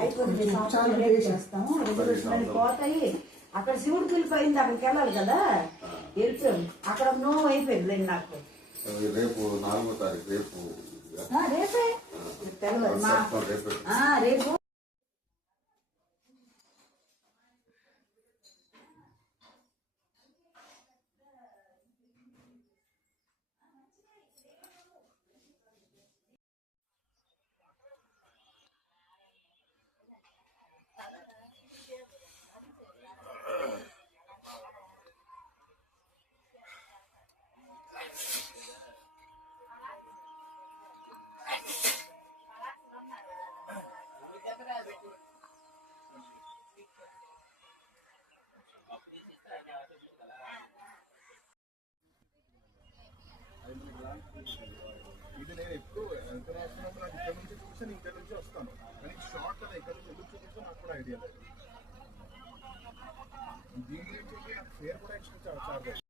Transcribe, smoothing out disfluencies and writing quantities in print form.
అయిపోయింది చేస్తాము పోతాయి. అక్కడ శివుడు పిలిపోయింది, అక్కడికి వెళ్ళాలి కదా, వెళ్తాం. అక్కడ నో అయిపోయింది నాకు. రేపు 4వ తారీఖు రేపే రేపు ఇది నేను ఎప్పుడు ఎంత రాస్తున్నప్పుడు నాకు ఇక్కడ నుంచి చూసాను, ఇక్కడ నుంచి వస్తాను, కానీ షార్ట్ కదా ఇక్కడ నుంచి ఎందుకు చూపిస్తా నాకు కూడా ఐడియా లేదు. దీని గురించి నాకు ఫేర్ కూడా ఎక్స్ట్రా చార్జ్